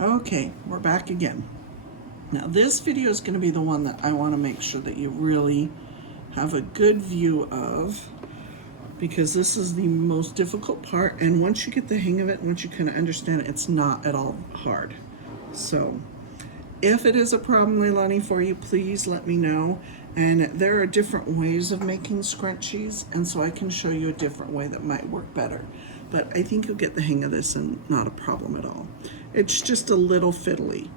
Okay, we're back again. Now this video is going to be the one that I want to make sure that you really have a good view of, because this is the most difficult part, and once you get the hang of it, once you kind of understand it, it's not at all hard. So if it is a problem, Leilani, for you, please let me know. And there are different ways of making scrunchies, and so I can show you a different way that might work better. But I think you'll get the hang of this and not a problem at all. It's just a little fiddly.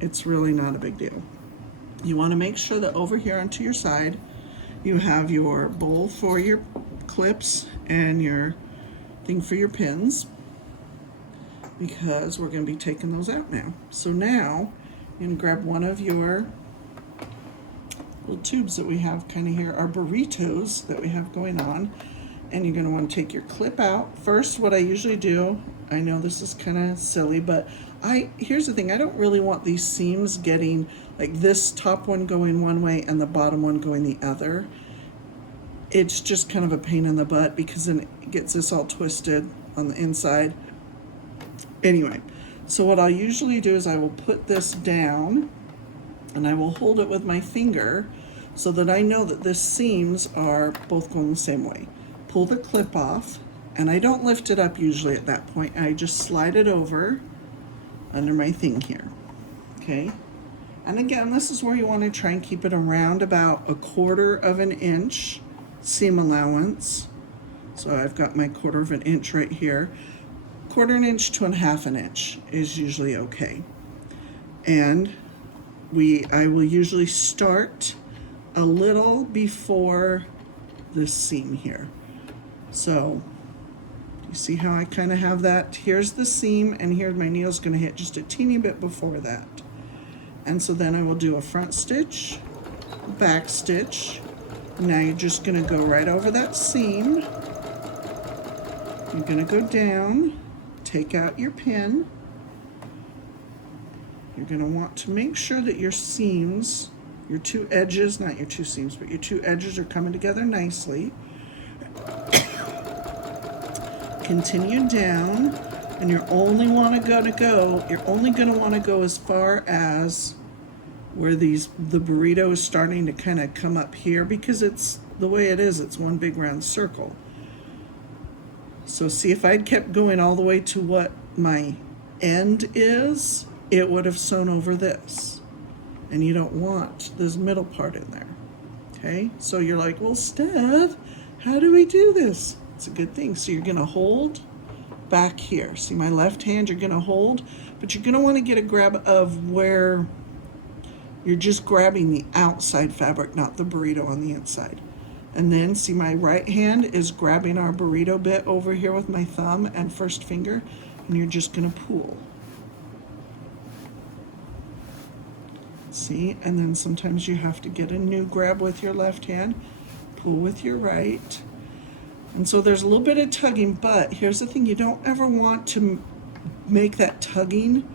It's really not a big deal. You want to make sure that over here onto your side, you have your bowl for your clips and your thing for your pins, because we're going to be taking those out now. So now you're going to grab one of your little tubes that we have kind of here, our burritos that we have going on, and you're going to want to take your clip out. First, what I usually do, I know this is kind of silly, but here's the thing, I don't really want these seams getting like this top one going one way and the bottom one going the other. It's just kind of a pain in the butt, because then it gets this all twisted on the inside. Anyway, so what I'll usually do is I will put this down and I will hold it with my finger so that I know that the seams are both going the same way. Pull the clip off, and I don't lift it up usually at that point. I just slide it over under my thing here, okay? And again, this is where you want to try and keep it around about 1/4 of an inch seam allowance. So I've got my 1/4 of an inch right here. 1/4 an inch to 1/2 an inch is usually okay. And I will usually start a little before this seam here. So you see how I kind of have that? Here's the seam, and here my needle's going to hit just a teeny bit before that. And so then I will do a front stitch, back stitch. Now you're just going to go right over that seam. You're going to go down, take out your pin. You're going to want to make sure that your seams, your two edges, not your two seams, but your two edges are coming together nicely. Continue down, and you're only going to want to go as far as where the burrito is starting to kind of come up here, because it's the way it is, it's one big round circle. So see, if I'd kept going all the way to what my end is, it would have sewn over this, and you don't want this middle part in there. Okay, so you're like, well, Steph, how do we do this? It's a good thing. So you're going to hold back here. See my left hand, you're going to hold, but you're going to want to get a grab of where you're just grabbing the outside fabric, not the burrito on the inside. And then see my right hand is grabbing our burrito bit over here with my thumb and first finger, and you're just going to pull. See, and then sometimes you have to get a new grab with your left hand, pull with your right. And so there's a little bit of tugging, but here's the thing, you don't ever want to make that tugging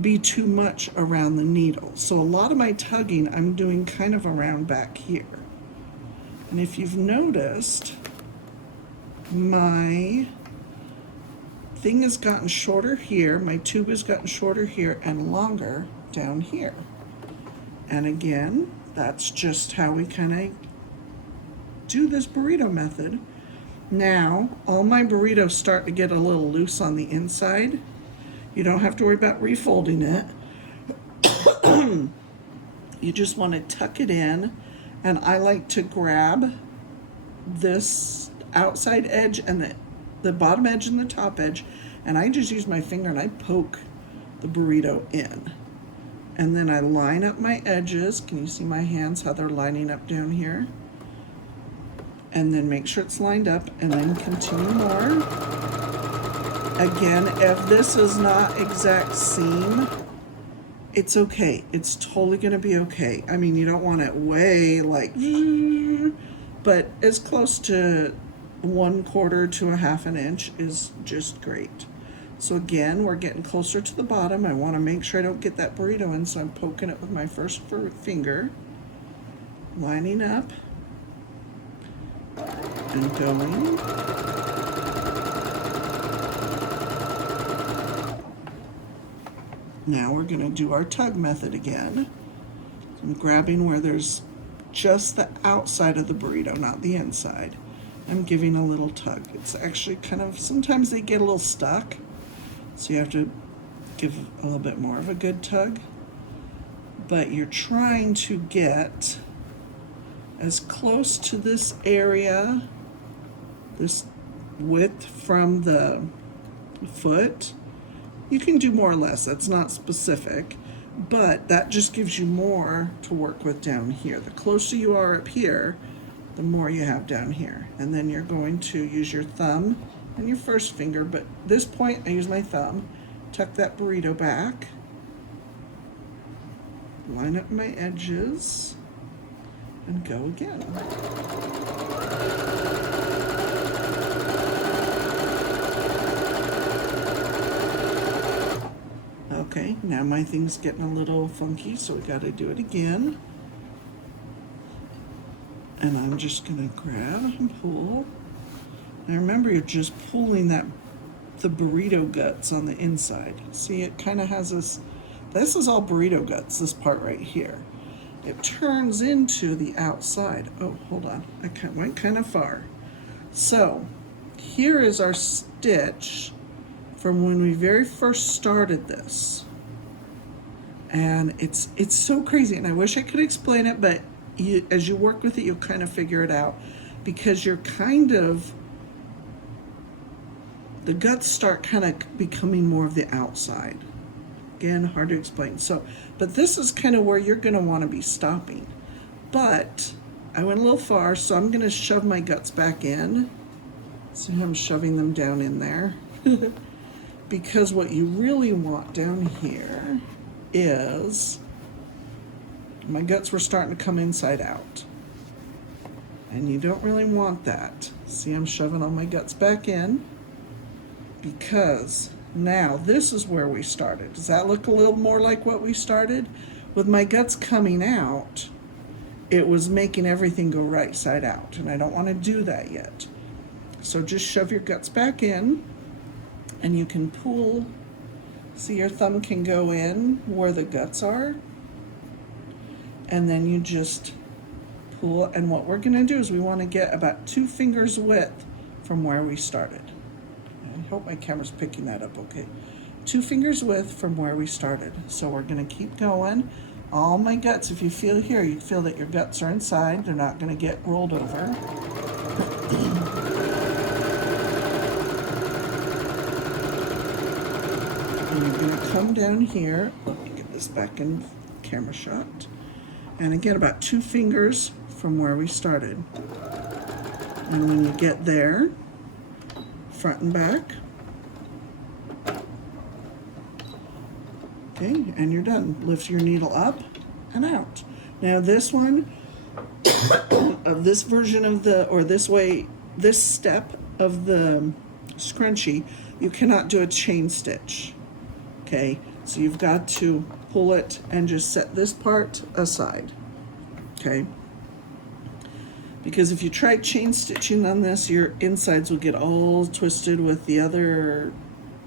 be too much around the needle. So a lot of my tugging I'm doing kind of around back here. And if you've noticed, my thing has gotten shorter here, my tube has gotten shorter here and longer down here. And again, that's just how we kind of do this burrito method. Now, all my burritos start to get a little loose on the inside. You don't have to worry about refolding it. You just want to tuck it in, and I like to grab this outside edge and the bottom edge and the top edge, and I just use my finger and I poke the burrito in. And then I line up my edges. Can you see my hands, how they're lining up down here? And then make sure it's lined up, and then continue more. Again, if this is not exact seam, it's okay. It's totally gonna be okay. I mean, you don't want it way like, but as close to 1/4 to 1/2 an inch is just great. So again, we're getting closer to the bottom. I wanna make sure I don't get that burrito in, so I'm poking it with my first finger, lining up, and going. Now we're going to do our tug method again. I'm grabbing where there's just the outside of the burrito, not the inside. I'm giving a little tug. It's actually kind of, sometimes they get a little stuck, so you have to give a little bit more of a good tug. But you're trying to get as close to this area, this width from the foot. You can do more or less, that's not specific, but that just gives you more to work with down here. The closer you are up here, the more you have down here. And then you're going to use your thumb and your first finger, but at this point I use my thumb, tuck that burrito back, line up my edges, and go again. Okay, now my thing's getting a little funky, so we gotta do it again. And I'm just gonna grab and pull. Now remember, you're just pulling the burrito guts on the inside. See, it kind of has this is all burrito guts, this part right here. It turns into the outside. Oh, hold on, I went kind of far. So here is our stitch from when we very first started this. And it's so crazy, and I wish I could explain it, but as you work with it, you'll kind of figure it out, because you're the guts start kind of becoming more of the outside. Again, hard to explain. But this is kind of where you're going to want to be stopping. But I went a little far, so I'm going to shove my guts back in. See how I'm shoving them down in there? Because what you really want down here is, my guts were starting to come inside out. And you don't really want that. See, I'm shoving all my guts back in, because now this is where we started. Does that look a little more like what we started? With my guts coming out, it was making everything go right side out, and I don't want to do that yet. So just shove your guts back in, and you can pull. See, your thumb can go in where the guts are, and then you just pull. And what we're going to do is we want to get about 2 fingers width from where we started. I hope my camera's picking that up okay. 2 fingers width from where we started. So we're going to keep going. All my guts, if you feel here, you feel that your guts are inside. They're not going to get rolled over. And you're going to come down here. Let me get this back in camera shot. And again, about 2 fingers from where we started. And when you get there, front and back. Okay, and you're done. Lift your needle up and out. Now this one, of this version of this step of the scrunchie, you cannot do a chain stitch. Okay, so you've got to pull it and just set this part aside. Okay, because if you try chain stitching on this, your insides will get all twisted with the other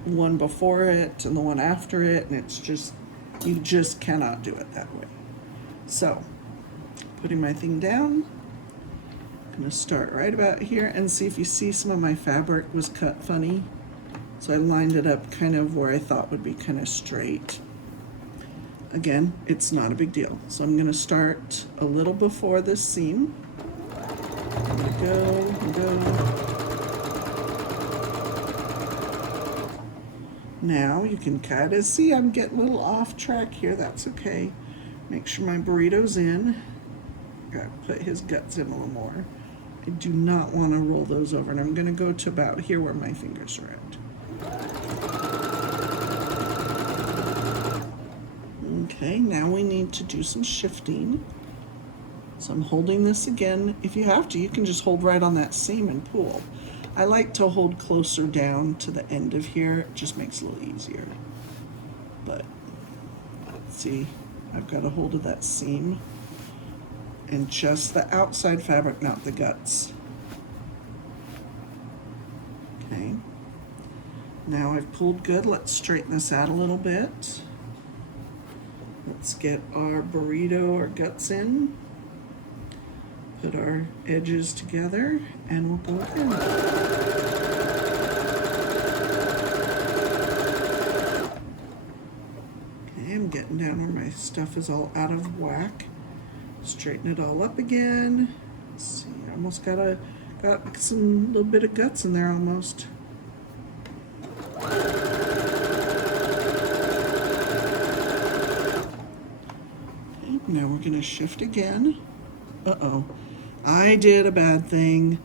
one before it and the one after it, and it's just, you just cannot do it that way. So, putting my thing down, I'm going to start right about here, and see if you see some of my fabric was cut funny. So I lined it up kind of where I thought would be kind of straight. Again, it's not a big deal. So I'm going to start a little before this seam. I'm going to go and go. Now you can kind of see I'm getting a little off track here. That's okay. Make sure my burrito's in. Gotta put his guts in a little more. I do not want to roll those over, and I'm going to go to about here where my fingers are at. Okay, now we need to do some shifting. So I'm holding this again. If you have to, you can just hold right on that seam and pull. I like to hold closer down to the end of here. It just makes it a little easier. But see, I've got a hold of that seam and just the outside fabric, not the guts. Okay. Now I've pulled good. Let's straighten this out a little bit. Let's get our burrito or guts in. Put our edges together and we'll go in. Okay, I'm getting down where my stuff is all out of whack. Straighten it all up again. Let's see, I almost got some little bit of guts in there almost. Okay, now we're gonna shift again. Uh-oh, I did a bad thing.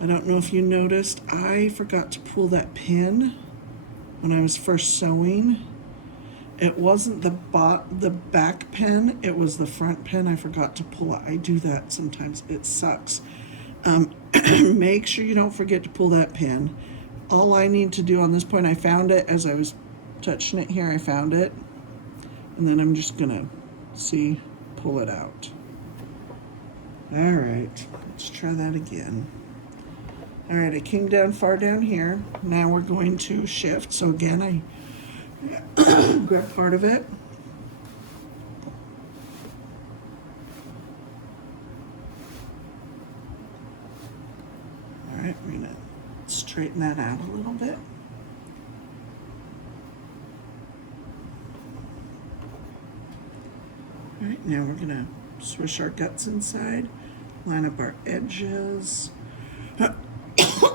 I don't know if you noticed, I forgot to pull that pin when I was first sewing. It wasn't the back pin, it was the front pin. I forgot to pull it. I do that sometimes, it sucks. Make sure you don't forget to pull that pin. All I need to do on this point, I found it as I was touching it here, I found it. And then I'm just gonna, pull it out. All right, let's try that again. All right, I came down far down here. Now we're going to shift. So again, I grab part of it. All right, we're gonna straighten that out a little bit. All right, now we're gonna swish our guts inside, line up our edges.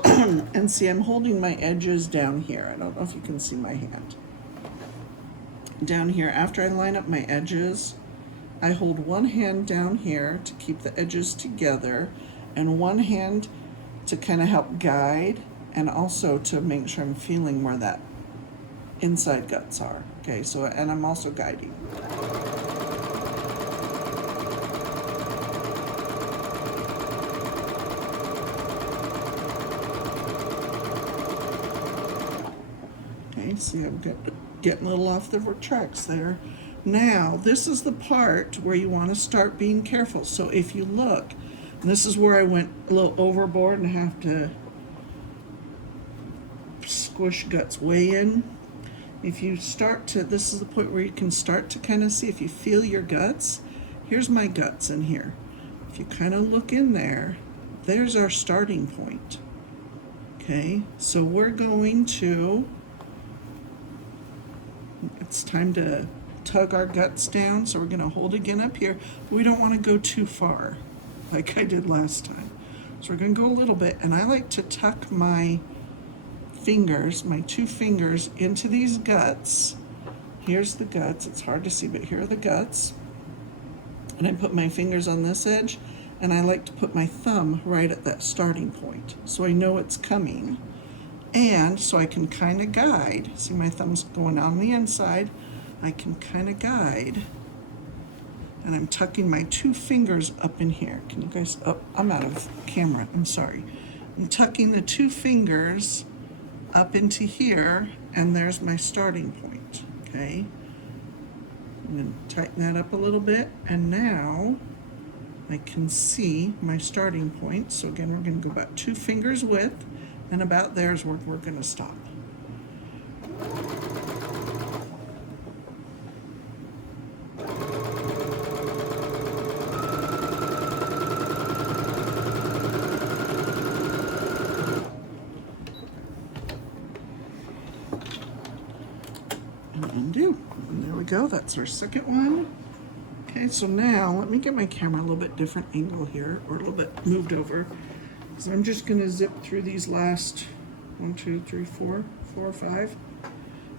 And see, I'm holding my edges down here. I don't know if you can see my hand. Down here, after I line up my edges, I hold one hand down here to keep the edges together and one hand to kind of help guide and also to make sure I'm feeling where that inside guts are. Okay, so, and I'm also guiding. See, I'm getting a little off the tracks there. Now, this is the part where you want to start being careful. So if you look, and this is where I went a little overboard and have to squish guts way in. If you start to, this is the point where you can start to kind of see, if you feel your guts, here's my guts in here. If you kind of look in there, there's our starting point. Okay, so we're going to, it's time to tug our guts down, so we're going to hold again up here. But we don't want to go too far like I did last time. So we're going to go a little bit, and I like to tuck my fingers, my two fingers, into these guts. Here's the guts. It's hard to see, but here are the guts. And I put my fingers on this edge, and I like to put my thumb right at that starting point so I know it's coming. And so I can kind of guide. See, my thumb's going on the inside. I can kind of guide. And I'm tucking my two fingers up in here. Can you guys, oh, I'm out of camera, I'm sorry. I'm tucking the two fingers up into here, and there's my starting point, okay? I'm gonna tighten that up a little bit, and now I can see my starting point. So again, we're gonna go about 2 fingers width, and about there's where we're going to stop. And undo. And there we go. That's our second one. Okay, so now let me get my camera a little bit different angle here, or a little bit moved over. So I'm just going to zip through these last 1, 2, 3, 4 or 5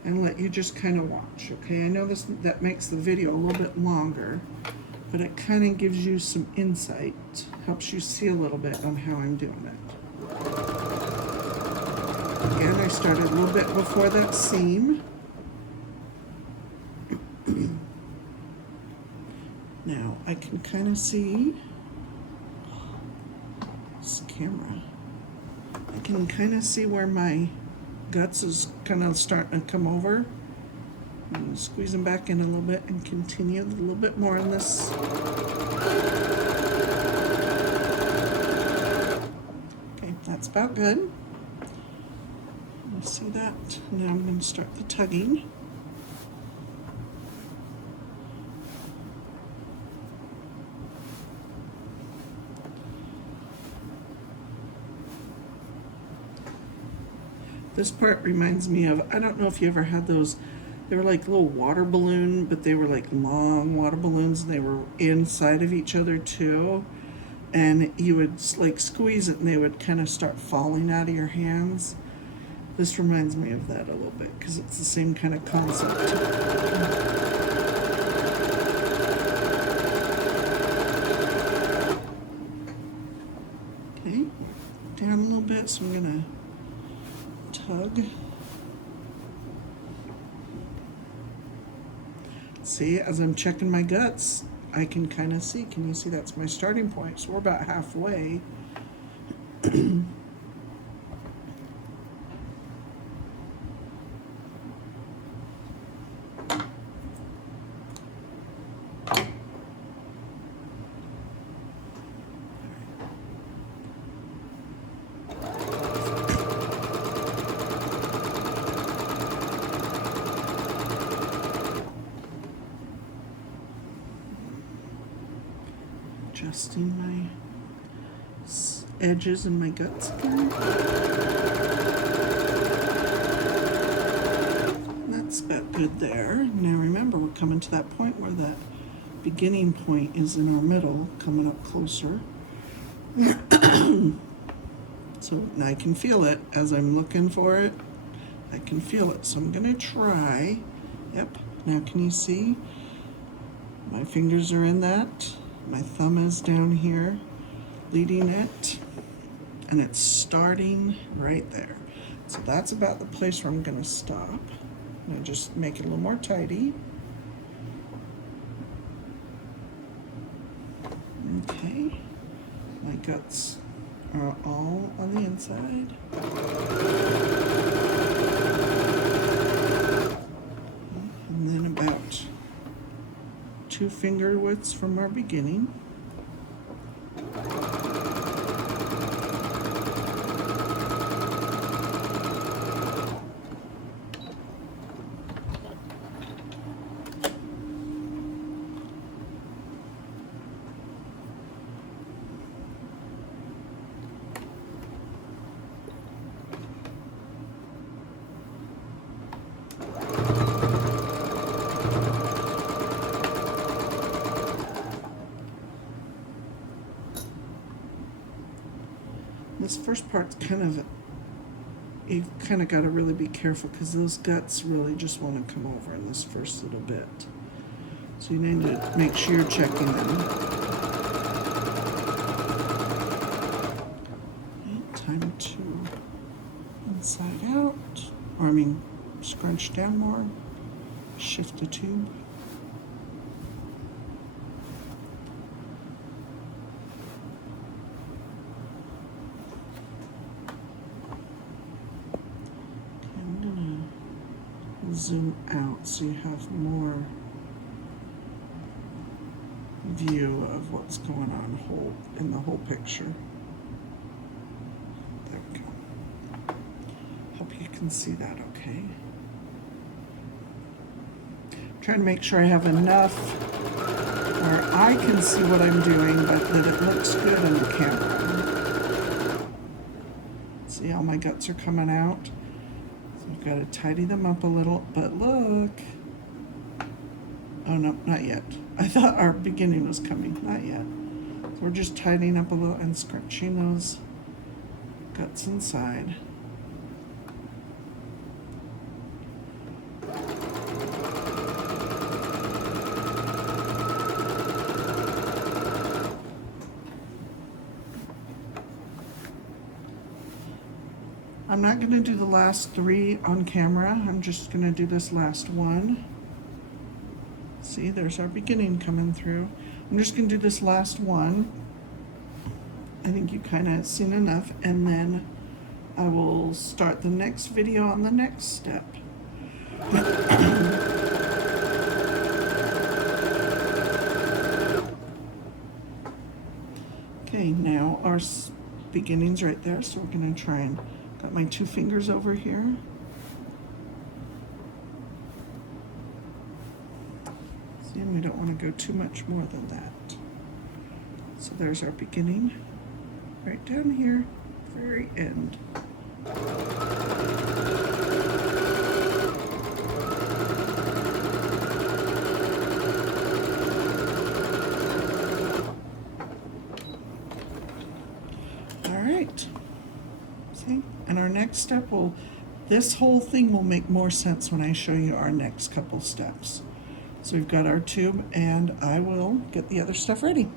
and let you just kind of watch, okay? I know that makes the video a little bit longer, but it kind of gives you some insight, helps you see a little bit on how I'm doing it. Again, I started a little bit before that seam. Now I can kind of see camera. I can kind of see where my guts is kind of starting to come over. I'm going to squeeze them back in a little bit and continue a little bit more in this. Okay, that's about good. You see that? Now I'm going to start the tugging. This part reminds me of, I don't know if you ever had those, they were like little water balloon, but they were like long water balloons and they were inside of each other too. And you would like squeeze it and they would kind of start falling out of your hands. This reminds me of that a little bit because it's the same kind of concept. Okay, down a little bit, so I'm gonna tug. See, as I'm checking my guts, I can kind of see. Can you see that's my starting point? So we're about halfway. Adjusting my edges and my guts again. That's about good there. Now remember, we're coming to that point where that beginning point is in our middle, coming up closer. So now I can feel it as I'm looking for it. I can feel it, so I'm gonna try. Yep, now can you see? My fingers are in that. My thumb is down here, leading it, and it's starting right there. So that's about the place where I'm gonna stop. I'm gonna just make it a little more tidy. Okay, my guts are all on the inside. And then about 2 finger widths from our beginning. This first part's you've kind of got to really be careful because those guts really just want to come over in this first little bit. So you need to make sure you're checking them. Okay, time to inside out, or I mean scrunch down more, shift the tube. Zoom out so you have more view of what's going on in the whole picture. There we go. Hope you can see that okay. Trying to make sure I have enough where I can see what I'm doing, but that it looks good on the camera. See how my guts are coming out? I've got to tidy them up a little, but look. Oh no, not yet. I thought our beginning was coming, not yet. So we're just tidying up a little and scrunching those guts inside. I'm not going to do the last 3 on camera. I'm just going to do this last one. See, there's our beginning coming through. I'm just going to do this last one. I think you kind of seen enough, and then I will start the next video on the next step. Okay, now our beginning's right there, so we're going to try and got my 2 fingers over here. See, and we don't want to go too much more than that. So there's our beginning, right down here, very end. right. See? And our next step will, this whole thing will make more sense when I show you our next couple steps. So we've got our tube, and I will get the other stuff ready.